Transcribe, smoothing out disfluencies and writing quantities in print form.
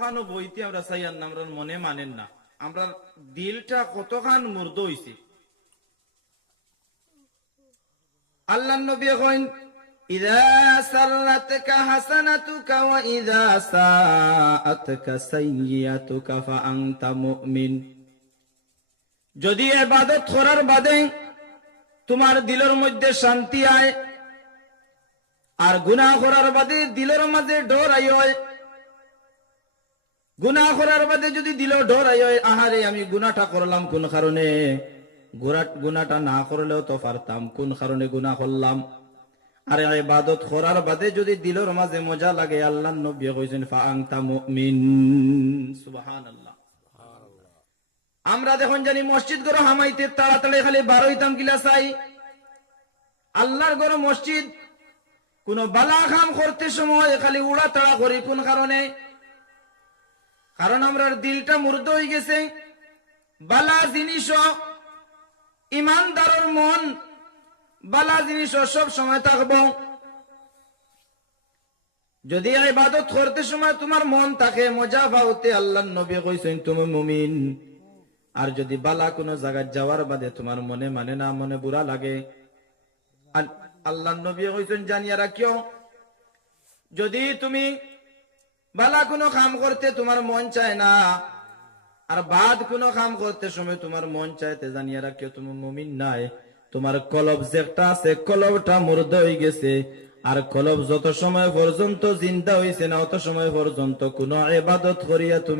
কতখানো বইতে আমরা চাইয়ার না, আমরা মনে মানেন না, আমরা দিলটা কতখান মুর্দ হইছে। আল্লাহ নবী কইন, ইযা সাররাতকা হাসানাতুকা ওয়া ইযা সাআতকা সাইয়্যাতুকা ফা আনতা মুমিন। যদি ইবাদত করার বাদে তোমার দিলের মধ্যে শান্তি আয়, আর গুনাহ করার বাদে দিলের মাঝে ডর আয়, গুনাহ করার বাদে যদি দিল ডর আয়, আহারে আমি গুনাহটা করলাম কোন কারণে, গুনাহটা না করলেও তো পারতাম, কোন কারণে গুনাহ করলাম। আর ইবাদত করার বাদে যদি দিলের মাঝে মজা লাগে, আল্লাহর নবী কইছেন ফা আনতা মুমিন। সুবহানাল্লাহ। আমরা দেখুন জানি মসজিদ ঘর হামাইতে তাড়াতাড়ি খালি বার হইতাম কিলা চাই, আল্লাহর ঘর মসজিদ কোন বালা কাম করতে সময় খালি উড়া তাড়া করি, কোন কারণে? কারণ আমরা দিলটা মুর্দ হয়ে গেছে। বালা জিনিস, ইমানদারের মন বালা জিনিস সব সময় থাকবো। যদি ইবাদত করতে সময় তোমার মন থাকে মজা পাওতে, আল্লাহর নবী কইছেন তুমি মুমিন। আর যদি বালা কোন জায়গায় যাওয়ার বাদে তোমার মনে মানে না, মনে বুড়া লাগে, আল্লাহর নবী কইছেন জানিয়া রাখিও, যদি তুমি বালা কোনো কাম করতে তোমার মন চায় না, আর বাদ কোনো কাম করতে সময় তোমার মন চাইতে, জানিয়া রাখিও তুমি মুমিন নাই। তোমার কলব যেটা আছে কলবটা মুর্দ হয়ে গেছে। আর কলব যত সময় পর্যন্ত জিন্দা হইছে না, অত সময় পর্যন্ত কোন ইবাদত করিয়া তুমি